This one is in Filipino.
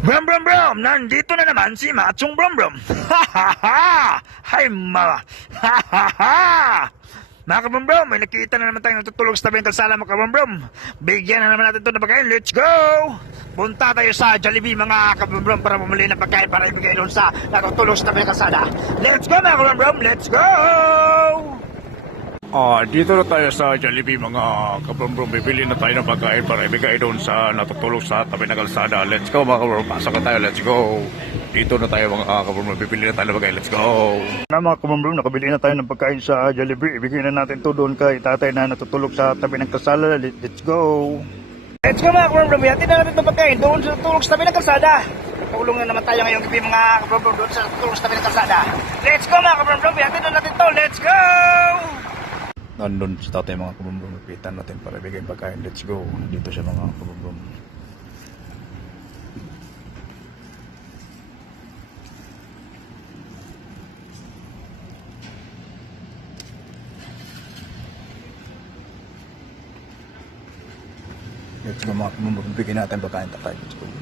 Brum brum brum! Nandito na naman si Machong Brum Brum! Ha ha ha! Hay ma! Ha ha ha! Mga brum, may nakita na naman tayo natutulog sa tabi ng kalsada mga kabrum brum. Bigyan na naman natin ito na pagkain. Let's go! Punta tayo sa Jollibee mga kabrum brum para bumili ng pagkain para ibigay doon sa natutulog sa tabi ng kalsada. Let's go mga kabrum brum! Let's go! Ah, dito na tayo sa Jollibee mga kabrumbrum. Bibili na tayo ng pagkain para ibigay doon sa natutulog sa tabi ng kalsada. Let's go mga kabrumbrum. Pasok na tayo. Let's go. Dito na tayo mga kabrumbrum. Bibili na tayo ng pagkain. Let's go. Na mga kabrum nakabili na tayo ng pagkain sa Jollibee. Ibigay na natin to doon kay tatay na natutulog sa tabi ng kalsada. Let's go! Let's go mga kabrum Yati na natin itong pagkain doon sa tulog sa tabi ng kalsada. Tulong na naman tayo ngayong gabi mga kabrum doon sa tulog sa tabi ng kalsada. Let's go mga kabrum Yati na natin to. Let's go! Nandun si tatay mga kabrumbrum. Ipitan natin para ibigay yung pagkain. Let's go. Dito siya mga kabrumbrum. Let's go mga kabrumbrum. Bigyan natin pagkain tatay. Let's go.